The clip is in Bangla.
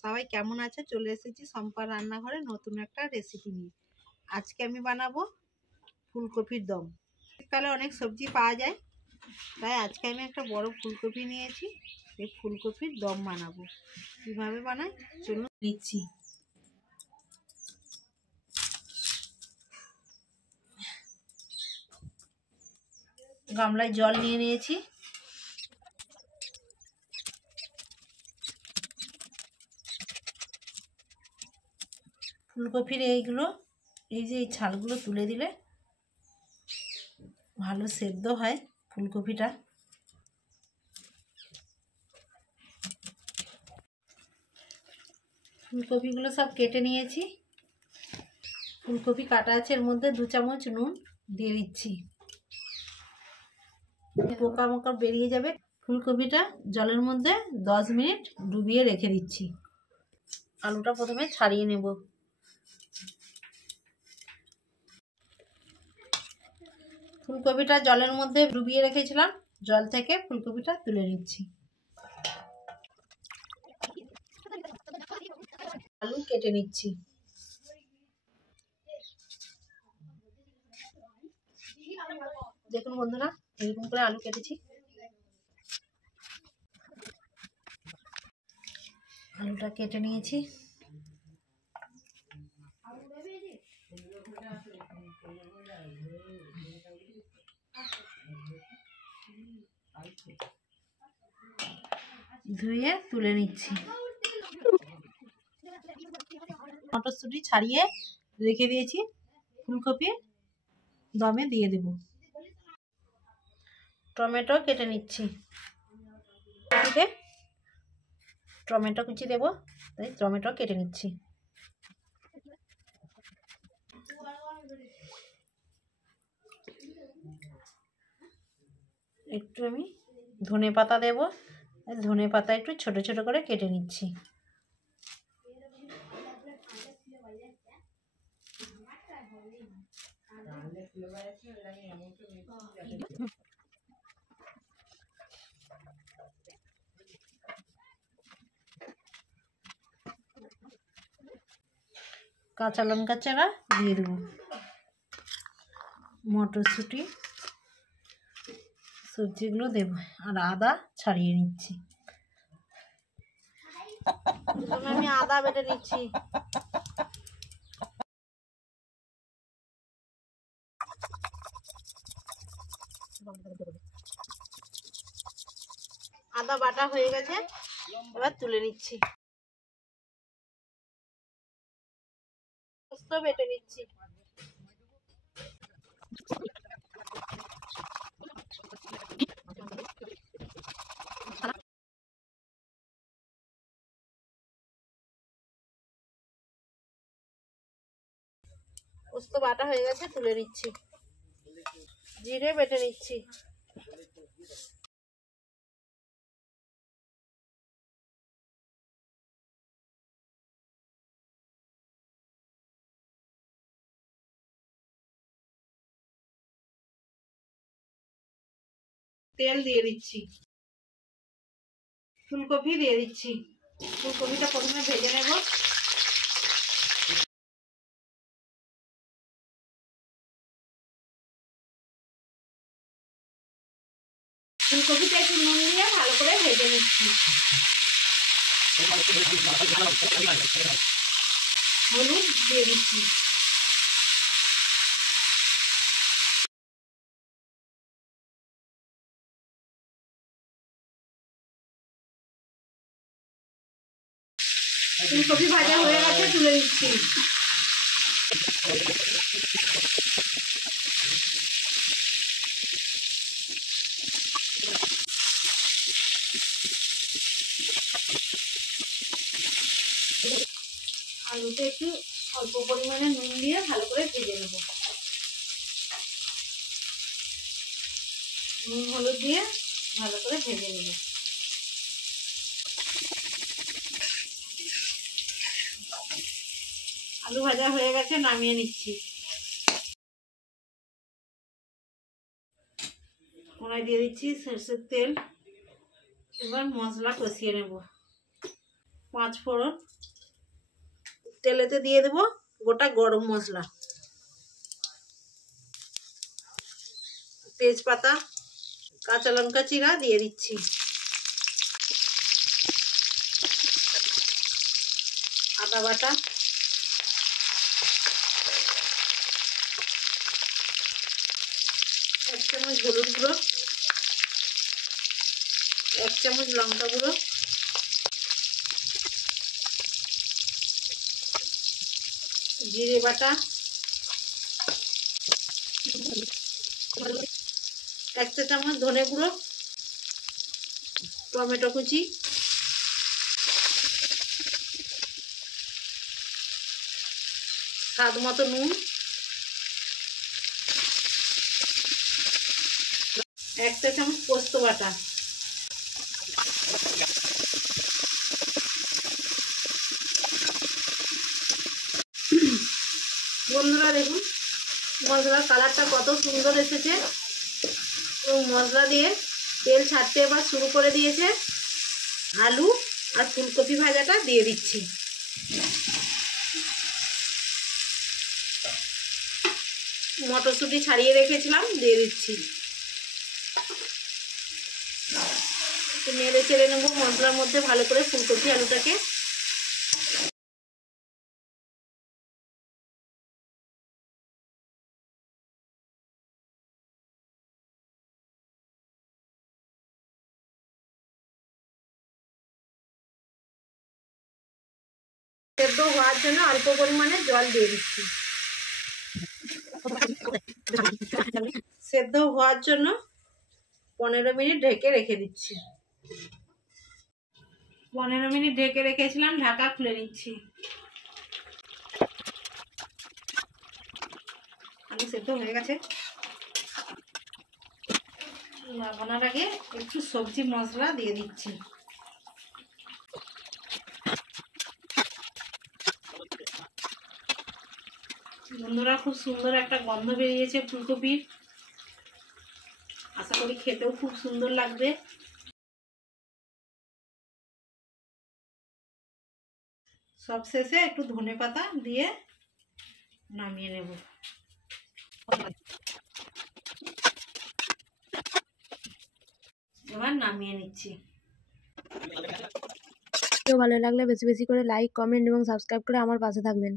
সবাই কেমন আছে? চলে এসেছি সম্পার রান্নাঘরে নতুন একটা রেসিপি নিয়ে। আজকে আমি বানাবো ফুলকপির দম। শীতকালে অনেক সবজি পাওয়া যায়, তাই আজকে আমি একটা বড় ফুলকপি নিয়েছি। এই ফুলকপির দম বানাবো। কিভাবে বানাই চলুন নিচ্ছি। গামলায় জল নিয়ে নিয়েছি। ফুলকপির এই যে এই ছালগুলো তুলে দিলে ভালো সেদ্ধ হয় ফুলকপিটা। ফুলকপিগুলো সব কেটে নিয়েছি। ফুলকপি কাটা আছে, এর মধ্যে 2 চামচ নুন দিয়ে দিচ্ছি। পোকা মোকা বেরিয়ে যাবে। ফুলকপিটা জলের মধ্যে 10 মিনিট ডুবিয়ে রেখে দিচ্ছি। আলুটা প্রথমে ছাড়িয়ে নেব। ফুলকপিটা জলের মধ্যে ডুবিয়ে রেখেছিলাম, জল থেকে ফুলকপিটা তুলে নিচ্ছি। আলু কেটে নিচ্ছি। দেখুন বন্ধুরা, এরকম করে আলু কেটেছি। আলুটা কেটে নিয়েছি। ধুয়ে তুলে নিচ্ছি। মটরশুঁটি ছাড়িয়ে রেখে দিয়েছি, ফুলকপি দমে দিয়ে দেব। টমেটো কেটে নিচ্ছি। টমেটো কুচি দেব, তাই টমেটো কেটে নিচ্ছি। একটু আমি ধনে পাতা দেব, ধনে পাতা একটু ছোট ছোট করে কেটে নিচ্ছি। কাঁচা লঙ্কা চারা দিয়ে দেবো। মটরশুঁটি সবজিগুলো দেব, আর আদা ছাড়িয়ে নিচ্ছি। আমি আদা বেটে নিচ্ছি। আদা বাটা হয়ে গেছে, এবার তুলে নিচ্ছি। পোস্ত বেটে নিচ্ছি। পোস্ত বাটা হয়ে গেছে, তুলে নিচ্ছি। জিরে বেটে নিচ্ছি। তেল দিয়ে দিচ্ছি। ফুলকপি দিয়ে দিচ্ছি। ফুলকপিটা প্রথমে ভেজে নেব। ফুলকপিটা একটু নুন দিয়ে ভালো করে ভেজে নিচ্ছি। হলুদ দিয়ে দিচ্ছি। ফুলকপি ভাজা হয়ে গেছে, তুলে দিচ্ছি। আলুতে একটু অল্প পরিমাণে নুন দিয়ে ভালো করে ভেজে নেব। নুন হলুদ দিয়ে ভালো করে ভেজে নেব। আলু ভাজা হয়ে গেছে, নামিয়ে নিচ্ছি। কড়াই দিয়ে দিচ্ছি সরষের তেল। এবার মশলা কষিয়ে নেব। 5 ফোড়ন, তেলেতে দিয়ে দেব গোটা গরম মশলা, তেজপাতা, কাঁচা লঙ্কা চিরা দিয়ে দিচ্ছি, আদা বাটা, 1 চামচ হলুদ গুঁড়ো, 1 চামচ লঙ্কা গুঁড়ো, জিরে বাটা, 1 চা চামচ ধনে গুঁড়ো, টমেটো কুচি, স্বাদ মতো নুন, 1 চা চামচ পোস্ত বাটা। বন্ধুরা দেখুন মশলার কালারটা কত সুন্দর এসেছে এবং মশলা দিয়ে তেল ছাড়তে এবার শুরু করে দিয়েছে। আলু আর ফুলকপি ভাজাটা দিয়ে দিচ্ছি, মটরশুঁটি ছাড়িয়ে রেখেছিলাম দিয়ে দিচ্ছি, নেড়ে চেড়ে নেবো মশলার মধ্যে ভালো করে ফুলকপি আলুটাকে। সেদ্ধ হওয়ার জন্য অল্প পরিমাণে জল দিয়ে দিচ্ছি, সেদ্ধ হওয়ার জন্য 15 মিনিট ঢেকে রেখে দিচ্ছি। 15 মিনিট ঢেকে রেখেছিলাম, ঢাকা খুলে নিচ্ছি। আলু সেদ্ধ হয়ে গেছে। নামানোর আগে একটু সবজি মশলা দিয়ে দিচ্ছি, বন্ধুরা খুব সুন্দর একটা গন্ধ বেরিয়েছে ফুলকপির, আশা করি খেতেও খুব সুন্দর লাগবে। সবশেষে একটু ধনেপাতা দিয়ে নামিয়ে নেব। এবার নামিয়ে নিচ্ছি। ভালো লাগলে বেশি বেশি করে লাইক, কমেন্ট এবং সাবস্ক্রাইব করে আমার পাশে থাকবেন।